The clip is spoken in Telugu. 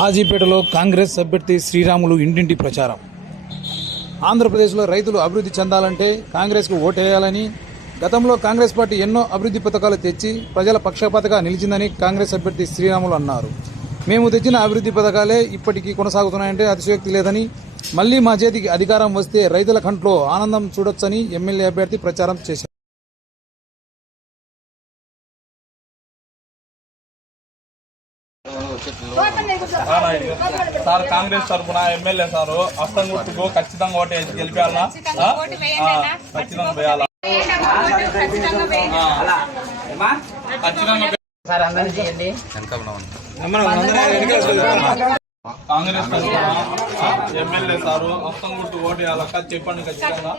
హాజీపేటలో కాంగ్రెస్ అభ్యర్థి శ్రీరాములు ఇంటింటి ప్రచారం. ఆంధ్రప్రదేశ్లో రైతులు అభివృద్ధి చెందాలంటే కాంగ్రెస్కు ఓటేయాలని గతంలో కాంగ్రెస్ పార్టీ ఎన్నో అభివృద్ధి పథకాలు తెచ్చి ప్రజల పక్షపాతగా నిలిచిందని కాంగ్రెస్ అభ్యర్థి శ్రీరాములు అన్నారు. మేము తెచ్చిన అభివృద్ధి పథకాలే ఇప్పటికీ కొనసాగుతున్నాయంటే అతిశయోక్తి లేదని మళ్ళీ మా చేతికి అధికారం వస్తే రైతుల కంట్లో ఆనందం చూడొచ్చని ఎమ్మెల్యే అభ్యర్థి ప్రచారం చేశారు. సార్ కాంగ్రెస్ తరఫున ఎమ్మెల్యే సారు అస్తం గుర్తుకు ఖచ్చితంగా ఓటు వేసి గెలిపాలా ఖచ్చితంగా చేయండి. కాంగ్రెస్ తరఫున ఎమ్మెల్యే సారు అస్తం గుర్తు ఓటు వేయాలక్క చెప్పండి ఖచ్చితంగా.